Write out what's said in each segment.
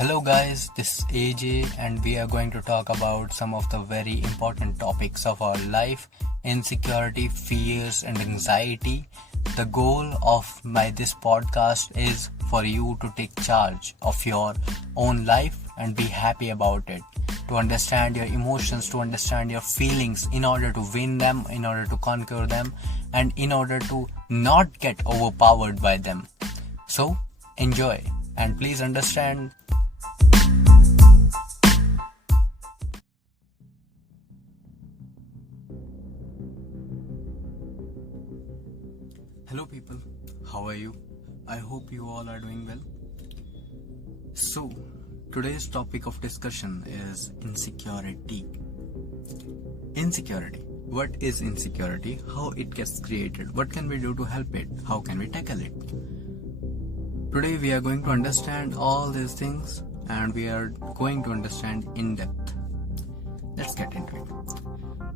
Hello guys, this is AJ and we are going to talk about some of the very important topics of our life: insecurity, fears and anxiety. The goal of this podcast is for you to take charge of your own life and be happy about it, to understand your emotions, to understand your feelings in order to win them, in order to conquer them, and in order to not get overpowered by them. So enjoy and please understand. Hello people, how are you? I hope you all are doing well. So, today's topic of discussion is insecurity. Insecurity. What is insecurity? How it gets created? What can we do to help it? How can we tackle it? Today we are going to understand all these things and we are going to understand in depth. Let's get into it.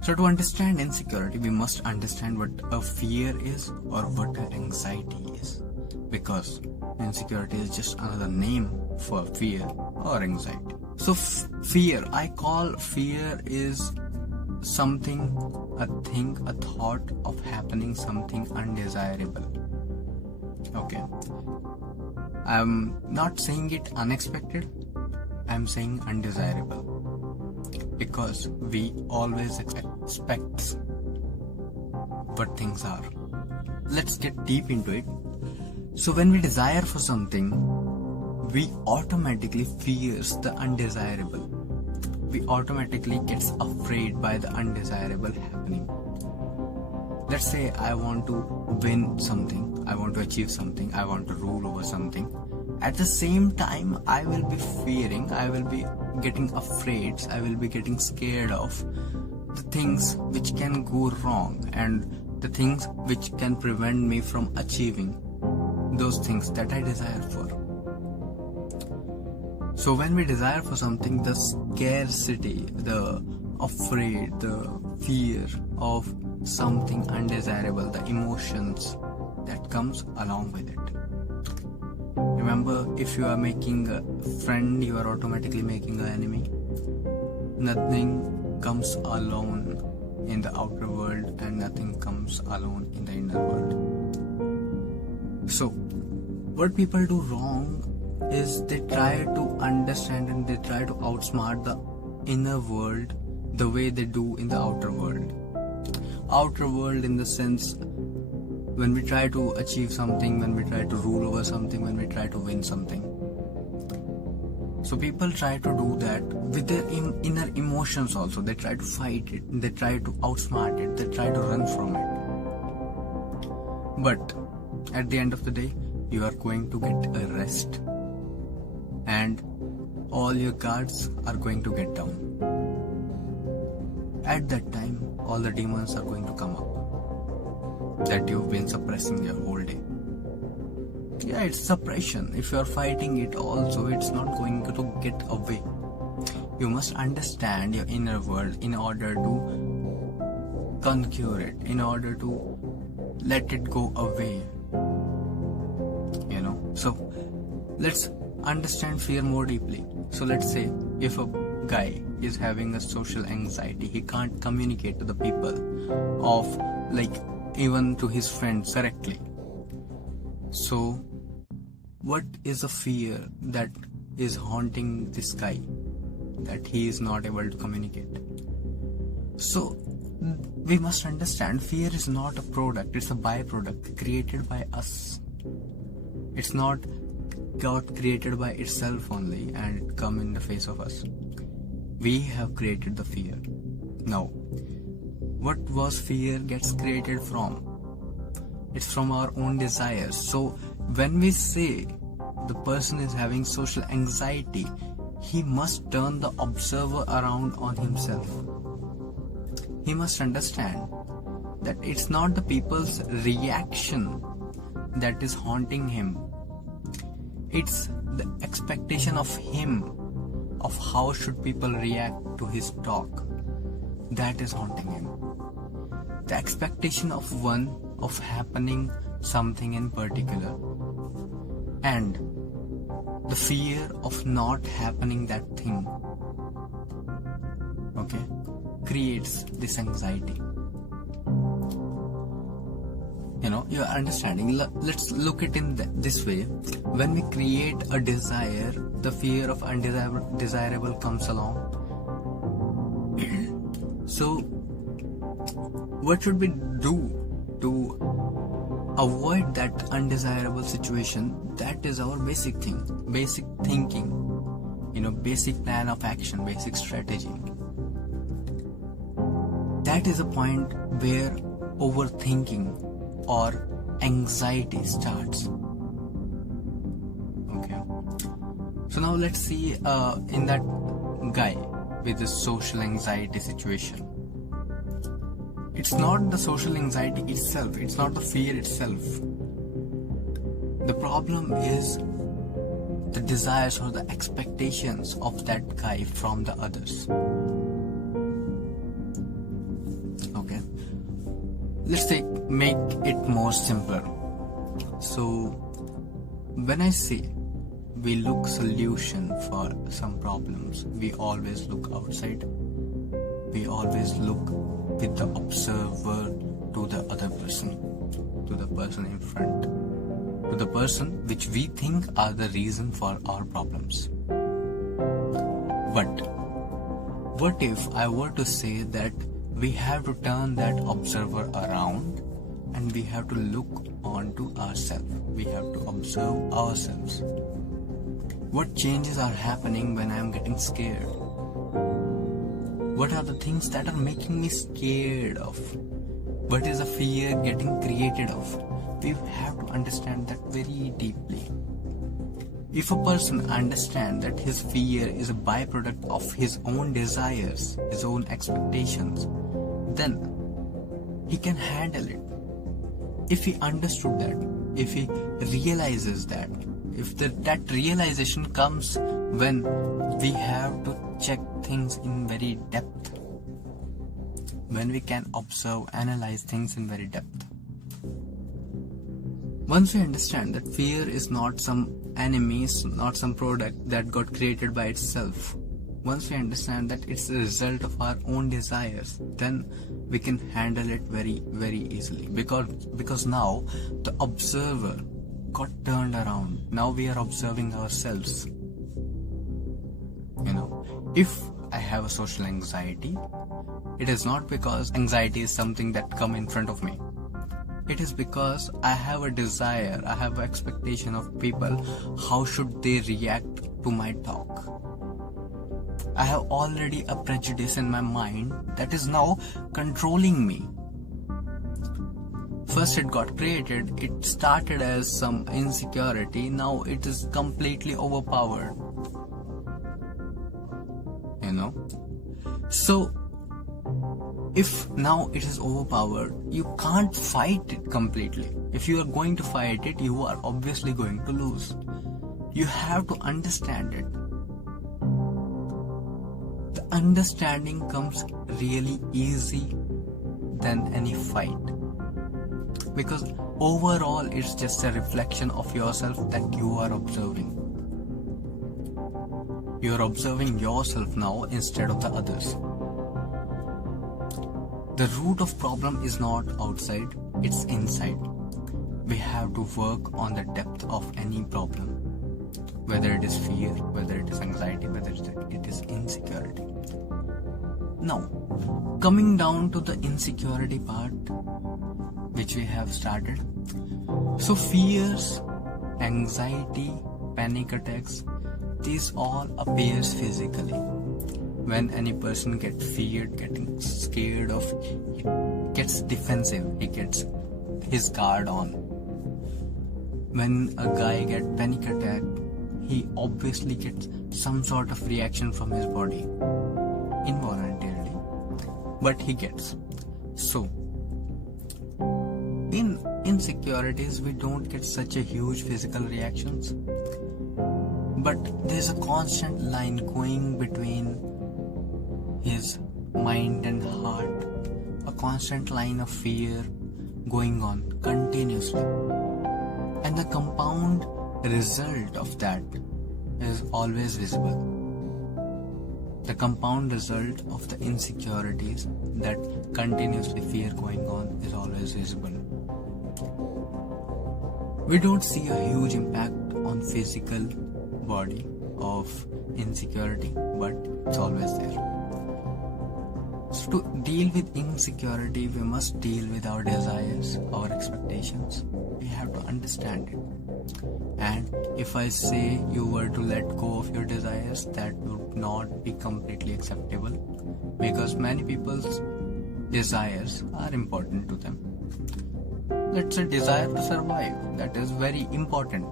So to understand insecurity, we must understand what a fear is or what an anxiety is. Because insecurity is just another name for fear or anxiety. So fear, I call fear is something, a thing, a thought of happening something undesirable. Okay. I'm not saying it unexpected. I'm saying undesirable. Because we always expect what things are. Let's get deep into it. So when we desire for something, we automatically fears the undesirable. We automatically gets afraid by the undesirable happening. Let's say I want to win something, I want to achieve something, I want to rule over something. At the same time, I will be fearing, I will be getting afraid, I will be getting scared of the things which can go wrong and the things which can prevent me from achieving those things that I desire for. So when we desire for something, the scarcity, the afraid, the fear of something undesirable, the emotions that comes along with it. Remember, if you are making a friend, you are automatically making an enemy. Nothing comes alone in the outer world and nothing comes alone in the inner world. So, what people do wrong is they try to understand and they try to outsmart the inner world the way they do in the outer world. Outer world in the sense when we try to achieve something, when we try to rule over something, when we try to win something. So people try to do that with their inner emotions also. They try to fight it, they try to outsmart it, they try to run from it. But at the end of the day, you are going to get a rest and all your guards are going to get down. At that time, all the demons are going to come up that you've been suppressing your whole day. Yeah, it's suppression. If you are fighting it also, it's not going to get away. You must understand your inner world in order to conquer it, in order to let it go away. So let's understand fear more deeply. So let's say if a guy is having a social anxiety, he can't communicate to the people of even to his friends correctly. So what is a fear that is haunting this guy that he is not able to communicate? So we must understand fear is not a product, it's a byproduct created by us. It's not got created by itself only and it come in the face of us. We have created the fear. Now, what was fear gets created from? It's from our own desires. So when we say the person is having social anxiety, he must turn the observer around on himself. He must understand that it's not the people's reaction that is haunting him. It's the expectation of him of how should people react to his talk that is haunting him. The expectation of one of happening something in particular, and the fear of not happening that thing, okay, creates this anxiety. You're understanding. Let's look it in this way. When we create a desire, the fear of undesirable comes along. So what should we do to avoid that undesirable situation? That is our basic thinking, basic plan of action, basic strategy. That is a point where overthinking or anxiety starts. Okay, so now let's see in that guy with the social anxiety situation. It's not the social anxiety itself, it's not the fear itself. The problem is the desires or the expectations of that guy from the others. Okay, let's make it more simpler. So when I say we look solution for some problems, we always look outside. We always look with the observer to the other person, to the person in front, to the person which we think are the reason for our problems. But what if I were to say that we have to turn that observer around and we have to look onto ourselves. We have to observe ourselves. What changes are happening when I am getting scared? What are the things that are making me scared of? What is the fear getting created of? We have to understand that very deeply. If a person understands that his fear is a byproduct of his own desires, his own expectations, then he can handle it. If he understood that, if he realizes that, if that realization comes when we have to check things in very depth, when we can observe, analyze things in very depth. Once we understand that fear is not some enemy, not some product that got created by itself, once we understand that it's a result of our own desires, then we can handle it very, very easily. Because now the observer got turned around. Now we are observing ourselves. If I have a social anxiety, it is not because anxiety is something that come in front of me. It is because I have a desire, I have an expectation of people. How should they react to my talk? I have already a prejudice in my mind that is now controlling me. First it got created, it started as some insecurity, now it is completely overpowered. So if now it is overpowered, you can't fight it completely. If you are going to fight it, you are obviously going to lose. You have to understand it. The understanding comes really easy than any fight. Because overall it's just a reflection of yourself that you are observing. You are observing yourself now instead of the others. The root of problem is not outside, it's inside. We have to work on the depth of any problem. Whether it is fear, whether it is anxiety, whether it is insecurity. Now, coming down to the insecurity part, which we have started. So fears, anxiety, panic attacks, these all appears physically. When any person gets feared, getting scared of, he gets defensive, he gets his guard on. When a guy gets panic attack, he obviously gets some sort of reaction from his body, involuntarily, but he gets. So, in insecurities, we don't get such a huge physical reactions, but there's a constant line going between his mind and heart, a constant line of fear going on continuously. And the compound result of that is always visible. The compound result of the insecurities, that continuously fear going on, is always visible. We don't see a huge impact on physical body of insecurity, but it's always there. So to deal with insecurity, we must deal with our desires, our expectations. We have to understand it. And if I say you were to let go of your desires, that would not be completely acceptable, because many people's desires are important to them. Let's say desire to survive, that is very important.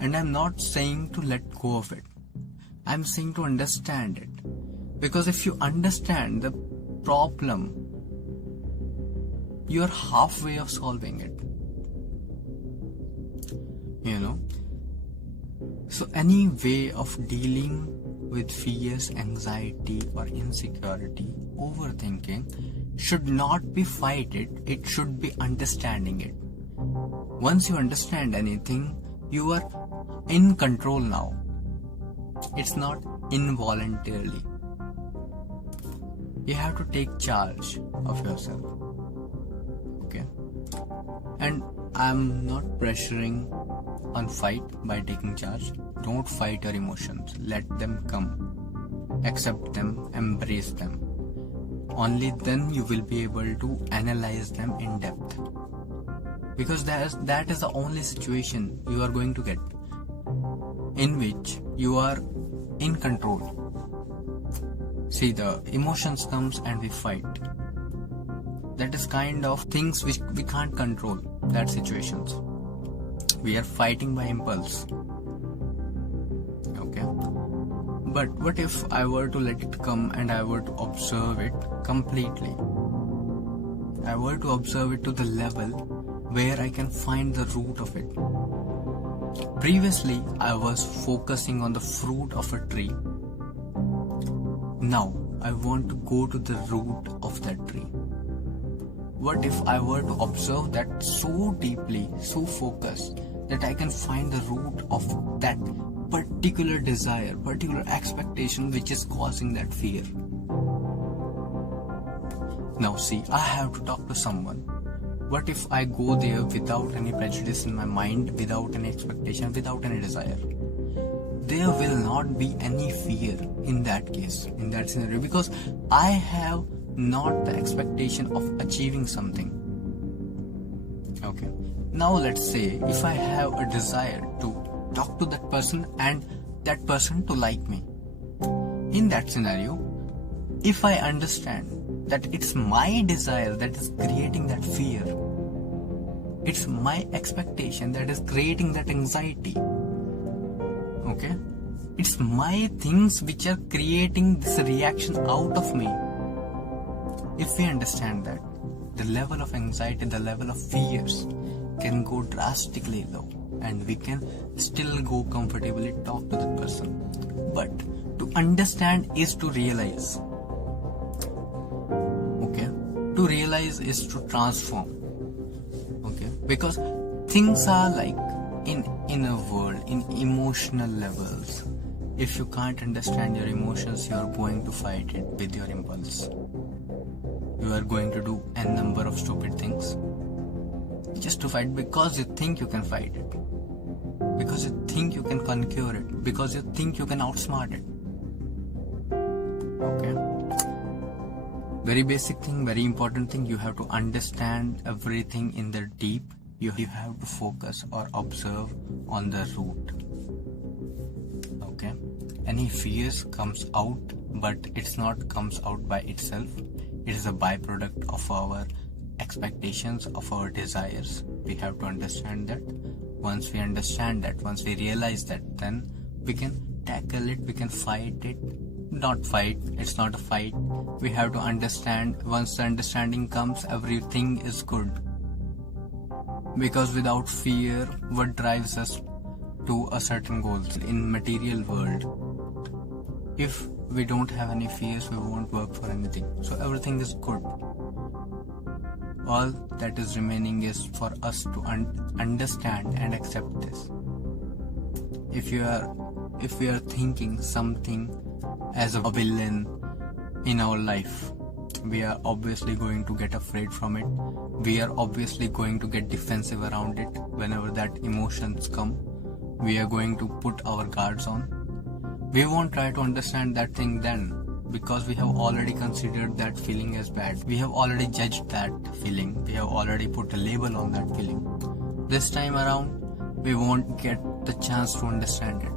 And I'm not saying to let go of it. I'm saying to understand it. Because if you understand the problem, you're halfway of solving it. So any way of dealing with fears, anxiety or insecurity, overthinking, should not be fight it, it should be understanding it. Once you understand anything, you are in control now. It's not involuntarily. You have to take charge of yourself. Okay? And I'm not pressuring on fight by taking charge. Don't fight your emotions. Let them come. Accept them. Embrace them. Only then you will be able to analyze them in depth. Because that is the only situation you are going to get in which you are in control. See, the emotions comes and we fight. That is kind of things which we can't control, that situations. We are fighting by impulse. Okay? But what if I were to let it come and I were to observe it completely? I were to observe it to the level where I can find the root of it. Previously, I was focusing on the fruit of a tree. Now, I want to go to the root of that tree. What if I were to observe that so deeply, so focused, that I can find the root of that particular desire, particular expectation which is causing that fear? Now see, I have to talk to someone. What if I go there without any prejudice in my mind, without any expectation, without any desire? There will not be any fear in that case, in that scenario, because I have not the expectation of achieving something. Okay. Now let's say if I have a desire to talk to that person and that person to like me. In that scenario, if I understand that it's my desire that is creating that fear, it's my expectation that is creating that anxiety. Okay? It's my things which are creating this reaction out of me. If we understand that, the level of anxiety, the level of fears can go drastically low, and we can still go comfortably talk to that person. But to understand is to realize. Okay? To realize is to transform. Okay? Because things are like in inner world, in emotional levels. If you can't understand your emotions, you are going to fight it with your impulse. You are going to do a number of stupid things just to fight because you think you can fight it, because you think you can conquer it, because you think you can outsmart it. Okay? Very basic thing, very important thing, you have to understand everything in the deep. You have to focus or observe on the root. Okay? Any fears comes out, but it's not comes out by itself. It is a byproduct of our expectations, of our desires. We have to understand that. Once we understand that, once we realize that, then we can tackle it, we can fight it. Not fight, it's not a fight. We have to understand. Once the understanding comes, everything is good. Because without fear, what drives us to a certain goal in material world? If we don't have any fears, we won't work for anything. So everything is good. All that is remaining is for us to understand and accept this. if we are thinking something as a villain in our life, we are obviously going to get afraid from it. We are obviously going to get defensive around it. Whenever that emotions come, we are going to put our guards on. We won't try to understand that thing then, because we have already considered that feeling as bad. We have already judged that feeling. We have already put a label on that feeling. This time around, we won't get the chance to understand it,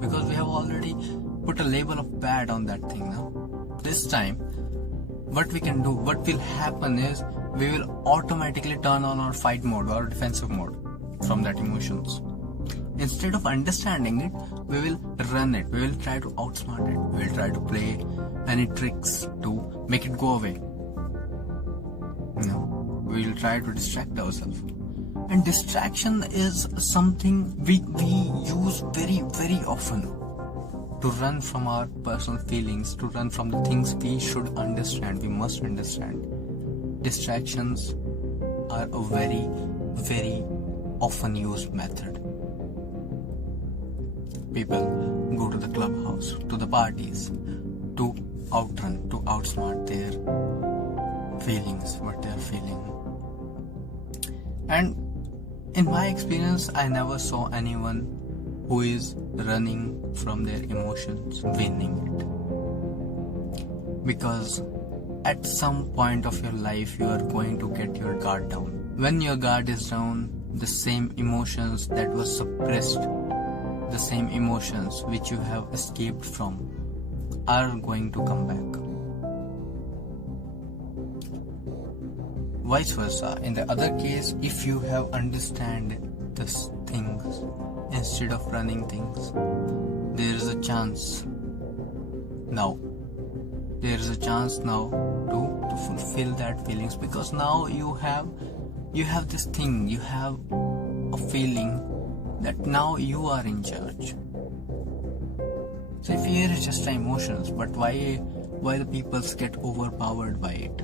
because we have already put a label of bad on that thing now. This time, what we can do, what will happen is, we will automatically turn on our fight mode or defensive mode from that emotions. Instead of understanding it, we will run it. We will try to outsmart it. We will try to play any tricks to make it go away. No, we will try to distract ourselves. And distraction is something we use very, very often to run from our personal feelings, to run from the things we should understand, we must understand. Distractions are a very, very often used method. People go to the clubhouse, to the parties, to outrun, to outsmart their feelings, what they are feeling. And in my experience, I never saw anyone who is running from their emotions winning it. Because at some point of your life, you are going to get your guard down. When your guard is down, the same emotions that were suppressed, the same emotions which you have escaped from, are going to come back. Vice versa. In the other case, if you have understand these things instead of running things, there is a chance now. There is a chance now to fulfill that feelings, because now you have this thing, you have a feeling that now you are in charge. So fear is just emotions, but why the people get overpowered by it?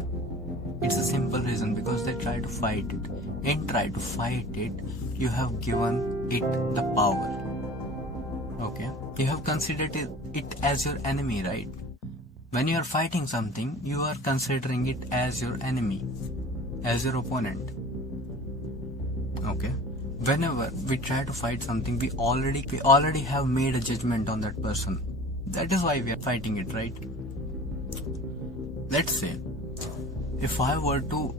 It's a simple reason, because they try to fight it. And try to fight it, you have given it the power. Okay? You have considered it as your enemy, right? When you are fighting something, you are considering it as your enemy, as your opponent. Okay? Whenever we try to fight something, we already have made a judgment on that person. That is why we are fighting it, right? Let's say, if I were to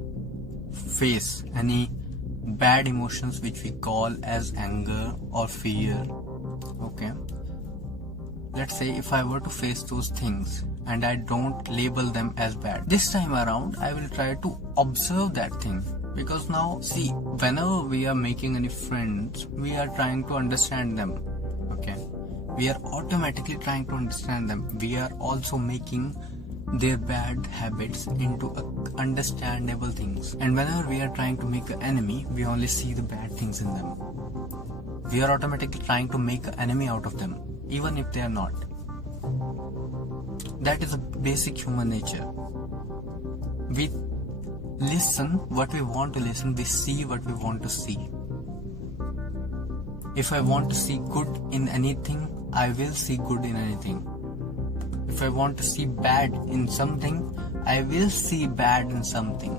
face any bad emotions which we call as anger or fear, okay? Let's say if I were to face those things and I don't label them as bad, this time around I will try to observe that thing. Because now, see, whenever we are making any friends, we are trying to understand them, okay? We are automatically trying to understand them. We are also making their bad habits into understandable things. And whenever we are trying to make an enemy, we only see the bad things in them. We are automatically trying to make an enemy out of them, even if they are not. That is a basic human nature. We listen what we want to listen, we see what we want to see. If I want to see good in anything, I will see good in anything. If I want to see bad in something, I will see bad in something.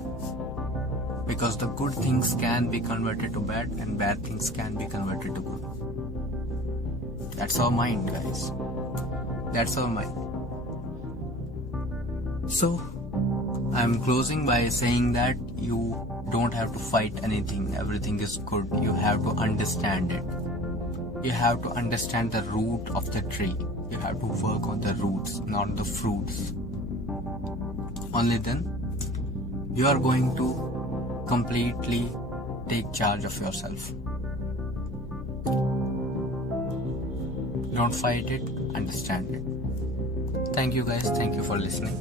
Because the good things can be converted to bad and bad things can be converted to good. That's our mind, guys. That's our mind. So, I'm closing by saying that you don't have to fight anything. Everything is good. You have to understand it. You have to understand the root of the tree. You have to work on the roots, not the fruits. Only then you are going to completely take charge of yourself. Don't fight it, understand it. Thank you guys. Thank you for listening.